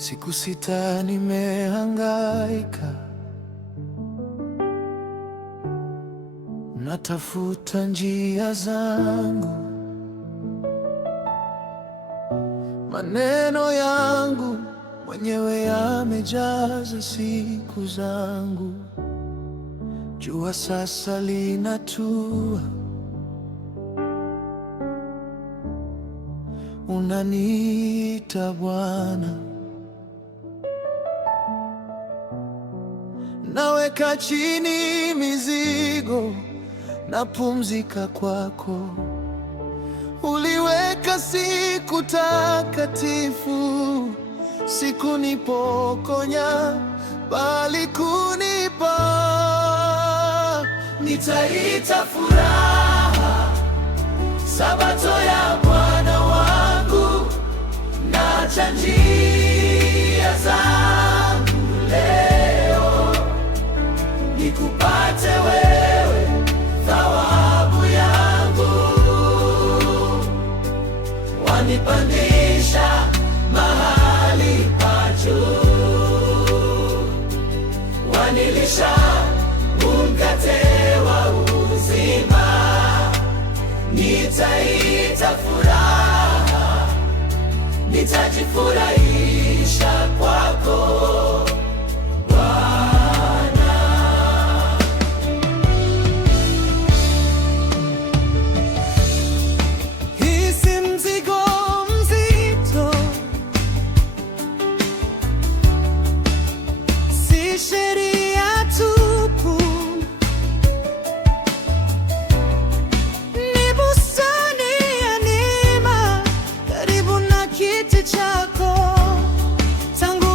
Siku sita nimehangaika, natafuta njia zangu. Maneno yangu mwenyewe yamejaza siku zangu. Jua sasa linatua, unaniita Bwana. Naweka chini mizigo, napumzika kwako. Uliweka siku takatifu, si kunipokonya bali kunipa. Nitaita furaha Sabato ya Bwana wangu, naacha njia zangu leo, nikupate wewe, thawabu yangu. Wanipandisha mahali pa juu, wanilisha mkate wa uzima. Nitaita furaha, nitajifurahisha kwako Bwana. Hii si mzigo mzito, si sheria tupu, ni bustani ya neema karibu na kiti chako. Tangu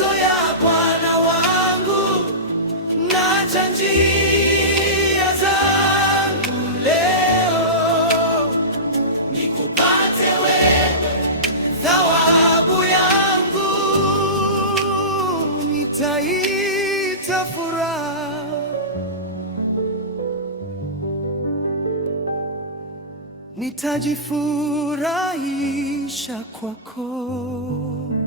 mateso ya Bwana wangu, naacha njia zangu leo, nikupate wewe, thawabu yangu, nitaita furaha, nitajifurahisha kwako.